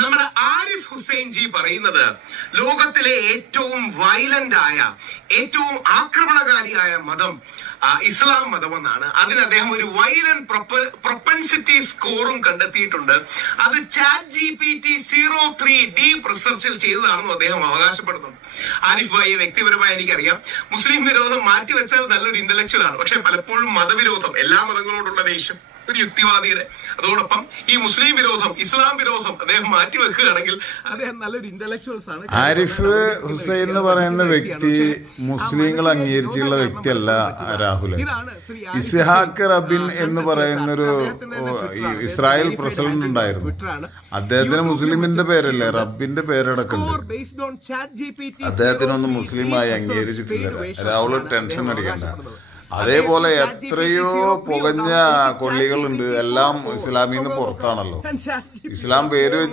നമ്മുടെ ആരിഫ് ഹുസൈൻ ജി പറയുന്നത് ലോകത്തിലെ ഏറ്റവും വയലന്റ് ആയ, ഏറ്റവും ആക്രമണകാരിയായ മതം ഇസ്ലാം മതമെന്നാണ്. അതിന് അദ്ദേഹം ഒരു വയലന്റ് പ്രൊപ്പൻസിറ്റി സ്കോറും കണ്ടെത്തിയിട്ടുണ്ട്. അത് ChatGPT 03 ഡീപ് റിസർച്ചിൽ ചെയ്തതാണെന്നും അദ്ദേഹം അവകാശപ്പെടുന്നുണ്ട്. ആരിഫ് ഭായിയെ വ്യക്തിപരമായി എനിക്കറിയാം. മുസ്ലിം വിരോധം മാറ്റിവെച്ചാൽ നല്ലൊരു ഇന്റലക്ച്വൽ ആണ്. പക്ഷെ പലപ്പോഴും മതവിരോധം, എല്ലാ മതങ്ങളോടുള്ള ദേഷ്യം ഒരു യുക്തിവാദിയുടെ, അതോടൊപ്പം ഈ മുസ്ലിം വിരോധം, ഇസ്ലാം വിരോധം അദ്ദേഹം മാറ്റിവെക്കുകയാണെങ്കിൽ അദ്ദേഹം നല്ലൊരു ഇന്റലക്ച്വൽസ് ആണ്. ആരിഫ് ഹുസൈൻ എന്ന് പറയുന്ന വ്യക്തി മുസ്ലിങ്ങൾ അംഗീകരിച്ചുള്ള വ്യക്തിയല്ല രാഹുൽ. ഇസ്ഹാഖ് റബിൻ എന്ന് പറയുന്നൊരു ഇസ്രായേൽ പ്രസിഡന്റ് ഉണ്ടായിരുന്നു. അദ്ദേഹത്തിന് മുസ്ലിമിന്റെ പേരല്ലേ, റബ്ബിന്റെ പേരടക്കുന്നുണ്ട്. അദ്ദേഹത്തിനൊന്നും മുസ്ലിമായി അംഗീകരിച്ചിട്ടില്ല. രാഹുൽ ടെൻഷൻ അടിക്കണ്ട. അതേപോലെ എത്രയോ പുകഞ്ഞ കൊള്ളികളുണ്ട്, എല്ലാം ഇസ്ലാമിൽ നിന്ന് പുറത്താണല്ലോ. ഇസ്ലാം പേര് വെച്ച്